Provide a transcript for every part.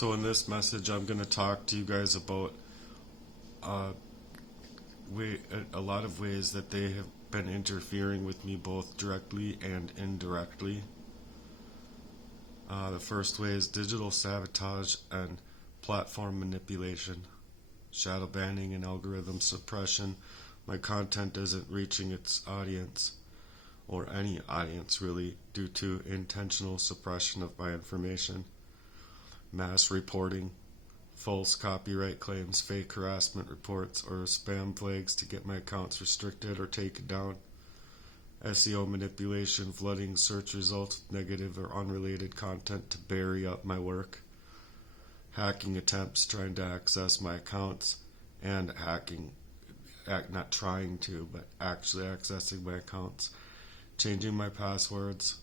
So in this message, I'm going to talk to you guys about uh, a lot of ways that they have been interfering with me both directly and indirectly. The first way is digital sabotage and platform manipulation, shadow banning and algorithm suppression. My content isn't reaching its audience, or any audience really, due to intentional suppression of my information. Mass reporting, false copyright claims, fake harassment reports, or spam flags to get my accounts restricted or taken down. SEO manipulation, flooding search results with negative or unrelated content to bury up my work. Hacking attempts trying to access my accounts, and not trying to, but actually accessing my accounts. Changing my passwords,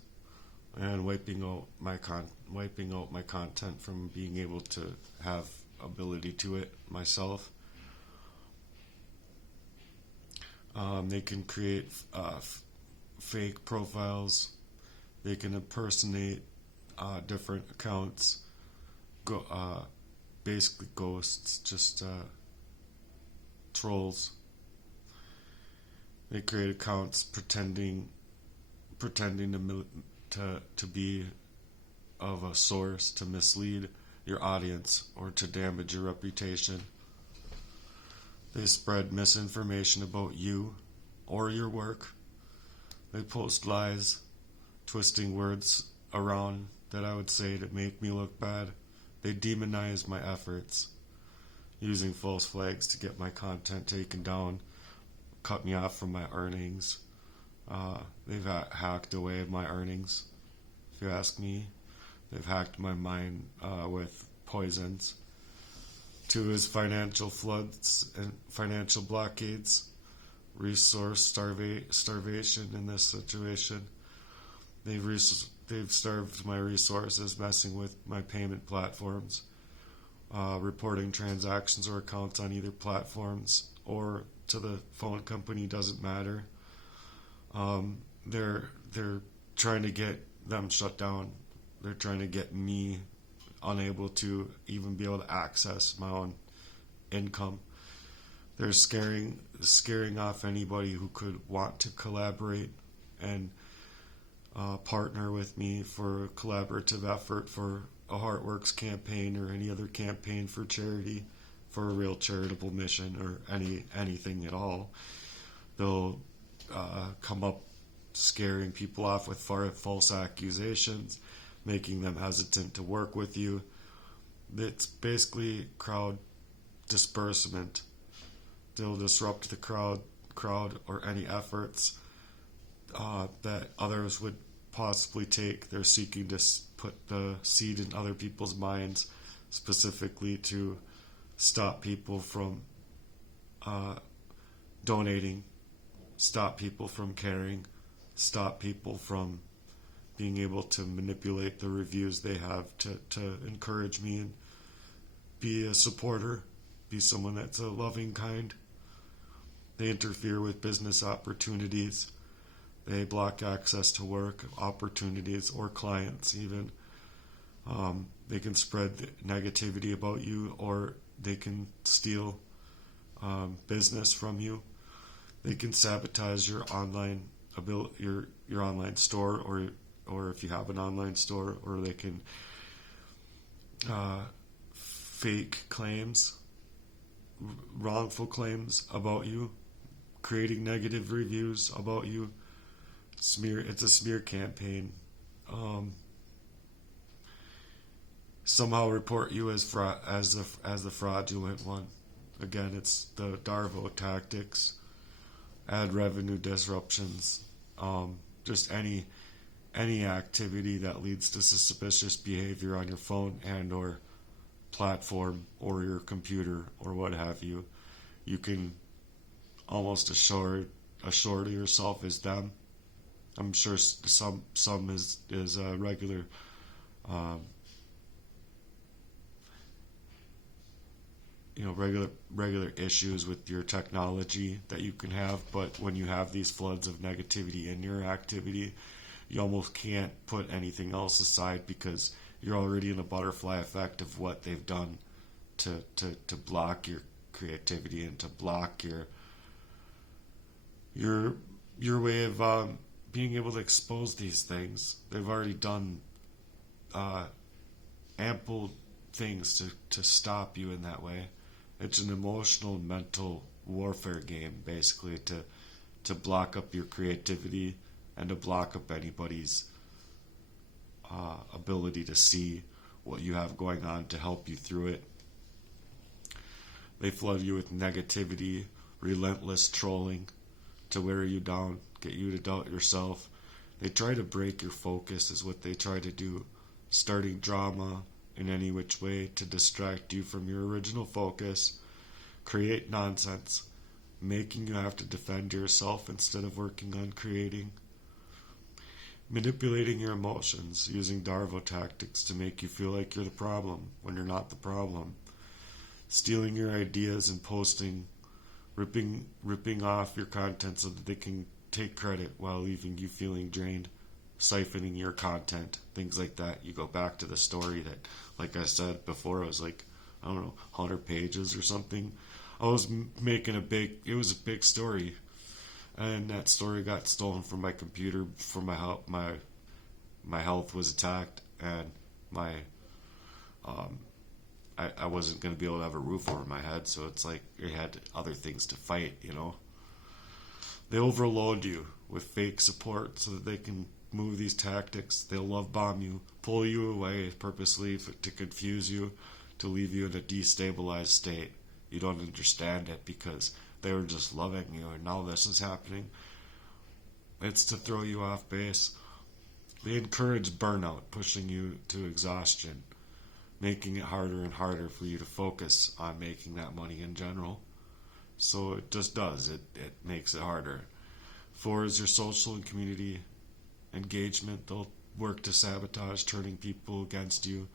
and wiping out my content from being able to have ability to it myself. They can create fake profiles. They can impersonate different accounts. Basically ghosts, just trolls. They create accounts pretending to be of a source to mislead your audience or to damage your reputation. They spread misinformation about you or your work. They post lies, twisting words around that I would say to make me look bad. They demonize my efforts, using false flags to get my content taken down, cut me off from my earnings. They've hacked away my earnings. If you ask me, they've hacked my mind with poisons. 2 is financial floods and financial blockades, resource starvation in this situation. They've starved my resources, messing with my payment platforms, reporting transactions or accounts on either platforms or to the phone company, doesn't matter. They're trying to get them shut down. They're trying to get me unable to even be able to access my own income. They're scaring off anybody who could want to collaborate and partner with me for a collaborative effort for a Heartworks campaign or any other campaign for charity, for a real charitable mission, or anything at all. They'll come up scaring people off with false accusations, making them hesitant to work with you. It's basically crowd disbursement. They'll disrupt the crowd or any efforts that others would possibly take. They're seeking to put the seed in other people's minds, specifically to stop people from donating, stop people from caring, stop people from being able to manipulate the reviews they have to encourage me and be a supporter, be someone that's a loving kind. They interfere with business opportunities. They block access to work opportunities or clients even. They can spread negativity about you, or they can steal business from you. They can sabotage your online your online store, or if you have an online store, or they can fake claims, wrongful claims about you, creating negative reviews about you. It's a smear campaign. Somehow report you as the fraudulent one. Again, it's the Darvo tactics. Ad revenue disruptions. Just any activity that leads to suspicious behavior on your phone and or platform or your computer or what have you. You can almost assure to yourself is them. I'm sure some is regular regular issues with your technology that you can have, but when you have these floods of negativity in your activity, you almost can't put anything else aside because you're already in a butterfly effect of what they've done to block your creativity and to block your way of being able to expose these things. They've already done ample things to stop you in that way. It's an emotional, mental warfare game, basically, to block up your creativity and to block up anybody's ability to see what you have going on to help you through it. They flood you with negativity, relentless trolling to wear you down, get you to doubt yourself. They try to break your focus is what they try to do, starting drama in any which way to distract you from your original focus, create nonsense, making you have to defend yourself instead of working on creating, manipulating your emotions, using Darvo tactics to make you feel like you're the problem when you're not the problem, stealing your ideas and posting, ripping off your content so that they can take credit while leaving you feeling drained, siphoning your content, things like that. You go back to the story that, like I said before, it was like, I don't know, 100 pages or something. I was making it was a big story, and that story got stolen from my computer for my health. My health was attacked, and I wasn't going to be able to have a roof over my head, so it's like I had other things to fight, you know. They overload you with fake support so that they can move these tactics. They'll love bomb you, pull you away purposely to confuse you, to leave you in a destabilized state. You don't understand it because they were just loving you, and now this is happening. It's to throw you off base. They encourage burnout, pushing you to exhaustion, making it harder and harder for you to focus on making that money in general. So it just does. It makes it harder. 4 is your social and community engagement. They'll work to sabotage, turning people against you.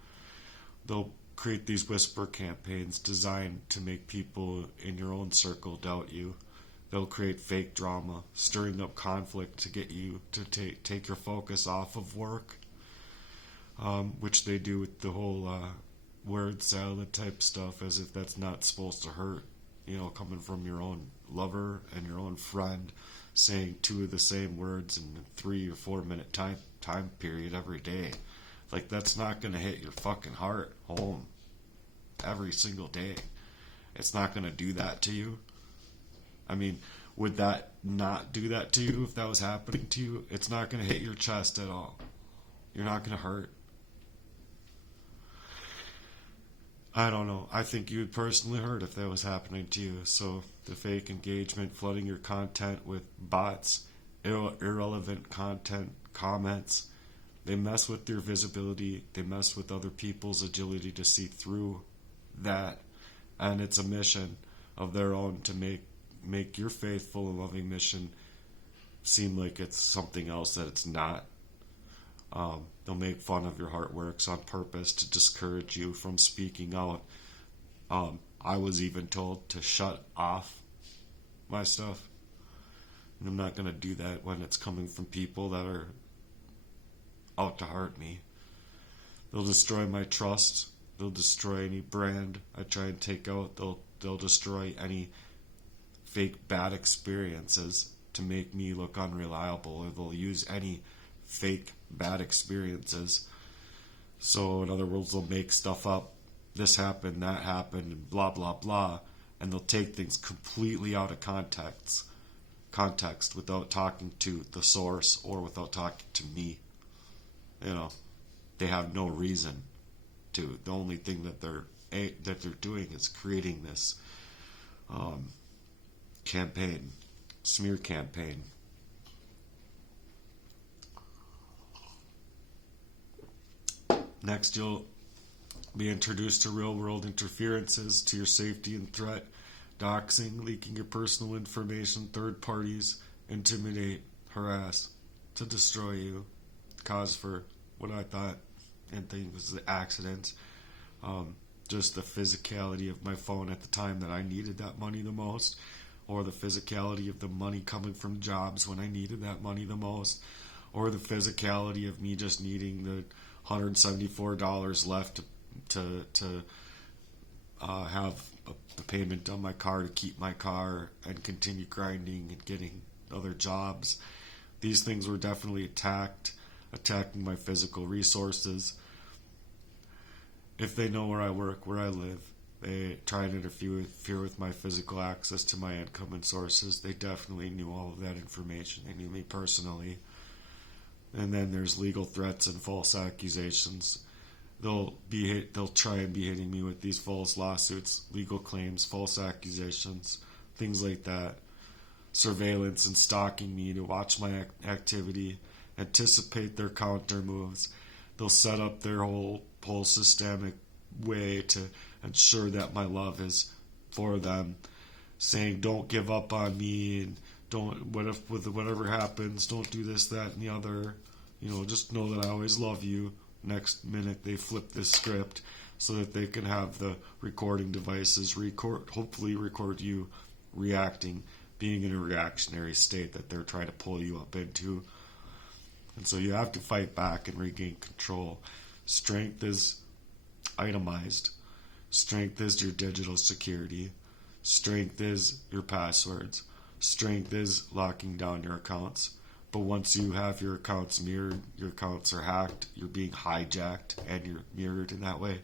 They'll create these whisper campaigns designed to make people in your own circle doubt you. They'll create fake drama, stirring up conflict to get you to take your focus off of work, which they do with the whole word salad type stuff, as if that's not supposed to hurt. You know, coming from your own lover and your own friend, saying 2 of the same words in a 3 or 4 minute time period every day. Like, that's not going to hit your fucking heart home every single day. It's not going to do that to you. I mean, would that not do that to you if that was happening to you? It's not going to hit your chest at all. You're not going to hurt. I don't know. I think you would personally hurt if that was happening to you. So the fake engagement, flooding your content with bots, irrelevant content, comments, they mess with your visibility. They mess with other people's agility to see through that. And it's a mission of their own to make your faithful and loving mission seem like it's something else that it's not. They'll make fun of your heartworks on purpose to discourage you from speaking out. I was even told to shut off my stuff. And I'm not going to do that when it's coming from people that are out to hurt me. They'll destroy my trust. They'll destroy any brand I try and take out. They'll destroy any fake bad experiences to make me look unreliable, or they'll use any fake bad experiences. So in other words, they'll make stuff up. This happened, that happened, and blah blah blah, and they'll take things completely out of context without talking to the source or without talking to me. You know, they have no reason to. The only thing that they're doing is creating this campaign, smear campaign. Next, you'll be introduced to real-world interferences to your safety and threat, doxing, leaking your personal information, third parties, intimidate, harass, to destroy you, cause for what I thought and think was the accidents. Just the physicality of my phone at the time that I needed that money the most, or the physicality of the money coming from jobs when I needed that money the most, or the physicality of me just needing the $174 left to have the payment on my car to keep my car and continue grinding and getting other jobs. These things were definitely attacking my physical resources. If they know where I work, where I live, they try and interfere with my physical access to my income and sources. They definitely knew all of that information. They knew me personally. And then there's legal threats and false accusations. They'll try and be hitting me with these false lawsuits, legal claims, false accusations, things like that. Surveillance and stalking me to watch my activity, anticipate their counter moves. They'll set up their whole systemic way to ensure that my love is for them, saying don't give up on me and whatever happens, don't do this, that, and the other. Just know that I always love you. Next minute they flip this script so that they can have the recording devices hopefully record you reacting, being in a reactionary state that they're trying to pull you up into. And so you have to fight back and regain control. Strength is itemized. Strength is your digital security. Strength is your passwords. Strength is locking down your accounts. But once you have your accounts mirrored, your accounts are hacked, you're being hijacked, and you're mirrored in that way,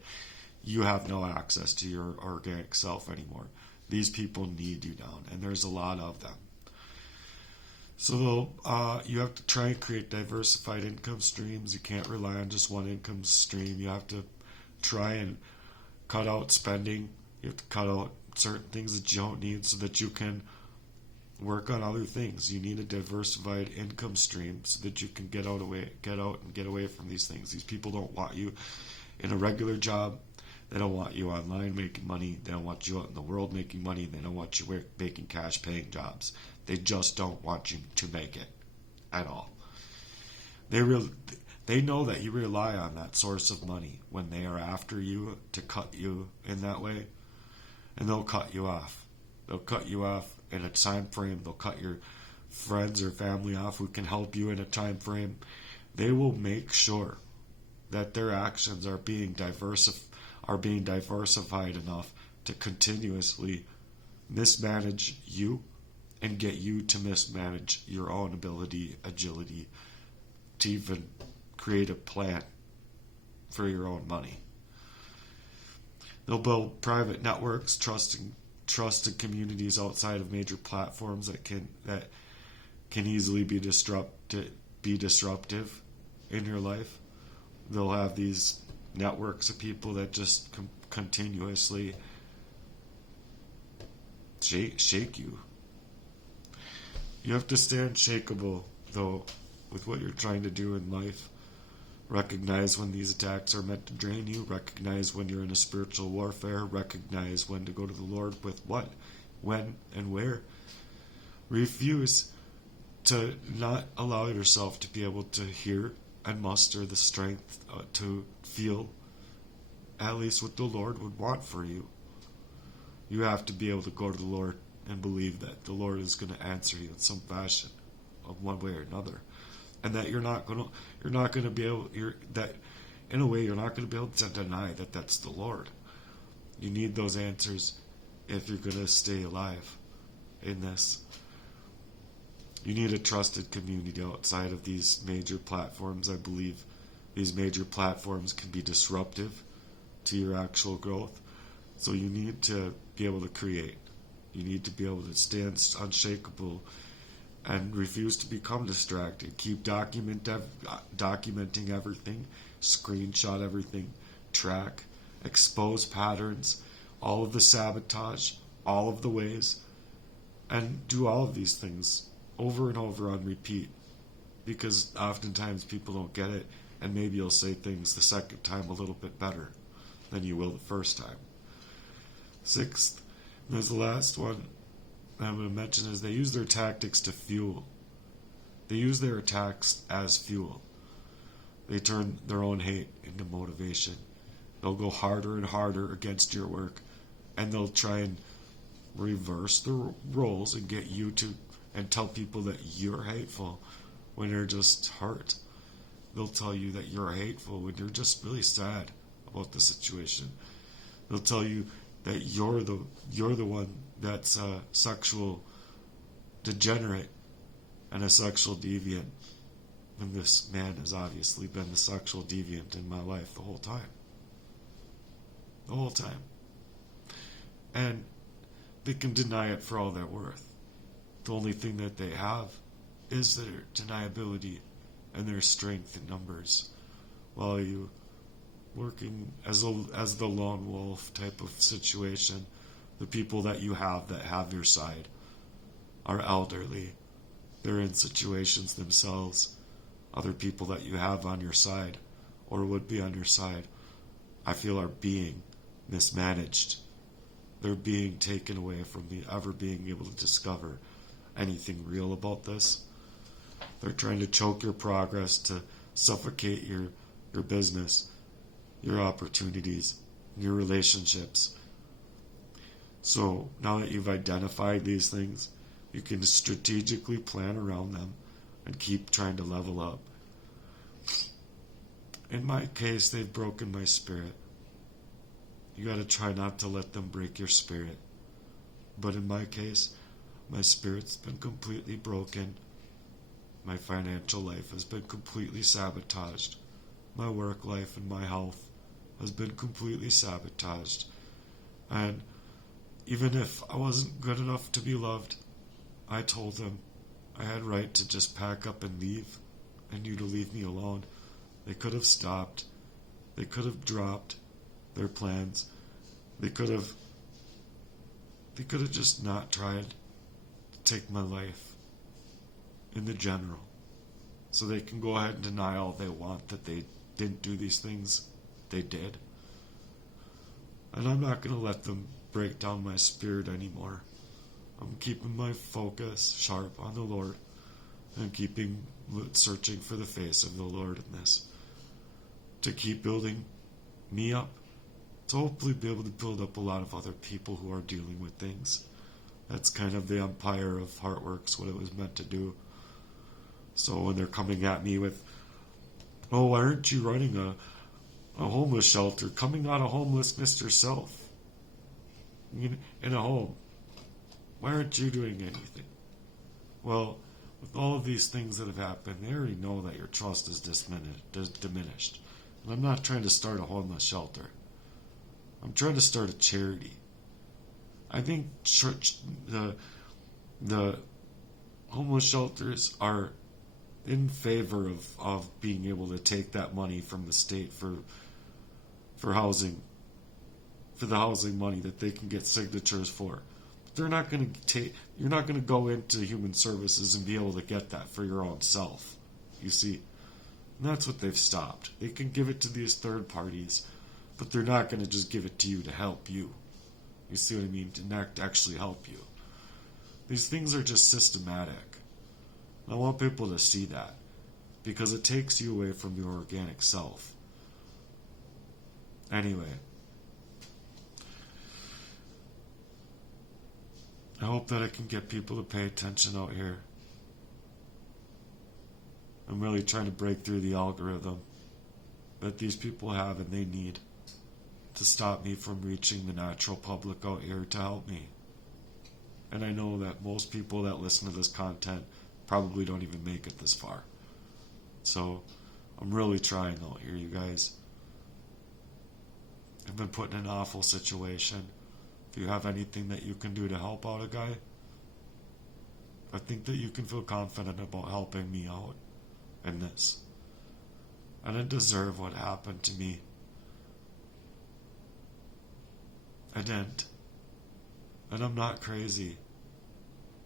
you have no access to your organic self anymore. These people need you down, and there's a lot of them. So you have to try and create diversified income streams. You can't rely on just one income stream. You have to try and cut out spending. You have to cut out certain things that you don't need so that you can work on other things. You need a diversified income stream so that you can get out and get away from these things. These people don't want you in a regular job. They don't want you online making money. They don't want you out in the world making money. They don't want you making cash paying jobs. They just don't want you to make it at all. They know that you rely on that source of money when they are after you to cut you in that way, and they'll cut you off. They'll cut you off in a time frame. They'll cut your friends or family off who can help you in a time frame. They will make sure that their actions are being diversified enough to continuously mismanage you and get you to mismanage your own agility to even create a plan for your own money. They'll build private networks, trusted communities outside of major platforms that can easily be disruptive in your life. They'll have these networks of people that just continuously shake you. You have to stay unshakable, though, with what you're trying to do in life. Recognize when these attacks are meant to drain you. Recognize when you're in a spiritual warfare. Recognize when to go to the Lord with what, when, and where. Refuse to not allow yourself to be able to hear and muster the strength to feel at least what the Lord would want for you. You have to be able to go to the Lord and believe that the Lord is going to answer you in some fashion, of one way or another, and that you're not going to be able to deny that that's the Lord. You need those answers if you're going to stay alive in this. You need a trusted community outside of these major platforms. I believe these major platforms can be disruptive to your actual growth. So you need to be able to create. You need to be able to stand unshakable and refuse to become distracted. Keep documenting everything, screenshot everything, track, expose patterns, all of the sabotage, all of the ways, and do all of these things over and over on repeat, because oftentimes people don't get it, and maybe you'll say things the second time a little bit better than you will the first time. Sixth, and there's the last one I'm going to mention, is they use their tactics to fuel. They use their attacks as fuel. They turn their own hate into motivation. They'll go harder and harder against your work, and they'll try and reverse the roles and get you to and tell people that you're hateful when you're just hurt. they'll tell you that you're hateful when you're just really sad about the situation. They'll tell you that you're the one that's a sexual degenerate and a sexual deviant. And this man has obviously been the sexual deviant in my life the whole time. The whole time. And they can deny it for all they're worth. The only thing that they have is their deniability and their strength in numbers, while you working as the lone wolf type of situation. The people that you have that have your side are elderly. They're in situations themselves. Other people that you have on your side or would be on your side, I feel, are being mismanaged. They're being taken away from the ever being able to discover anything real about this. They're trying to choke your progress, to suffocate your business, your opportunities, your relationships. So now that you've identified these things, you can strategically plan around them and keep trying to level up. In my case, they've broken my spirit. You gotta try not to let them break your spirit. But in my case, my spirit's been completely broken. My financial life has been completely sabotaged. My work life and my health has been completely sabotaged. And even if I wasn't good enough to be loved, I told them I had right to just pack up and leave, and you to leave me alone. They could have stopped. They could have dropped their plans. They could have just not tried to take my life in the general. So they can go ahead and deny all they want that they didn't do these things. They did. And I'm not going to let them break down my spirit anymore. I'm keeping my focus sharp on the Lord and searching for the face of the Lord in this, to keep building me up, to hopefully be able to build up a lot of other people who are dealing with things. That's kind of the empire of Heartworks, what it was meant to do. So when they're coming at me with, oh, why aren't you running a homeless shelter, coming out of homelessness yourself in a home? Why aren't you doing anything? Well, with all of these things that have happened, they already know that your trust is diminished. And I'm not trying to start a homeless shelter. I'm trying to start a charity. I think the homeless shelters are in favor of being able to take that money from the state for housing, for the housing money that they can get signatures for. They're not going to take. You're not going to go into human services and be able to get that for your own self. You see, and that's what they've stopped. They can give it to these third parties, but they're not going to just give it to you to help you. You see what I mean? To not actually help you. These things are just systematic. I want people to see that, because it takes you away from your organic self. Anyway, I hope that I can get people to pay attention out here. I'm really trying to break through the algorithm that these people have and they need to stop me from reaching the natural public out here to help me. And I know that most people that listen to this content probably don't even make it this far. So I'm really trying out here, you guys. I've been put in an awful situation. If you have anything that you can do to help out a guy, I think that you can feel confident about helping me out in this. I didn't deserve what happened to me. I didn't. And I'm not crazy.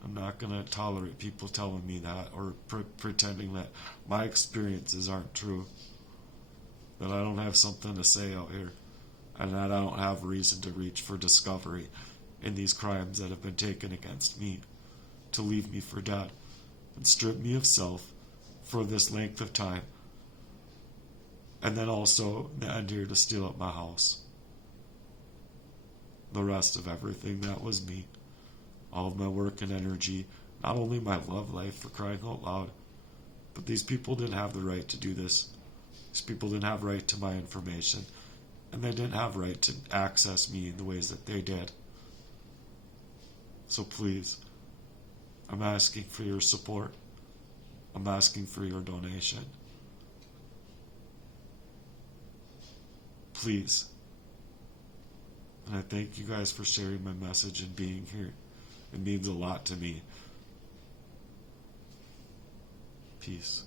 I'm not going to tolerate people telling me that or pretending that my experiences aren't true. That I don't have something to say out here. And that I don't have reason to reach for discovery in these crimes that have been taken against me, to leave me for dead and strip me of self for this length of time, and then also the end here to steal up my house. The rest of everything that was me, all of my work and energy, not only my love life, for crying out loud, but these people didn't have the right to do this These people didn't have right to my information, and they didn't have right to access me in the ways that they did. So please, I'm asking for your support. I'm asking for your donation. Please. And I thank you guys for sharing my message and being here. It means a lot to me. Peace.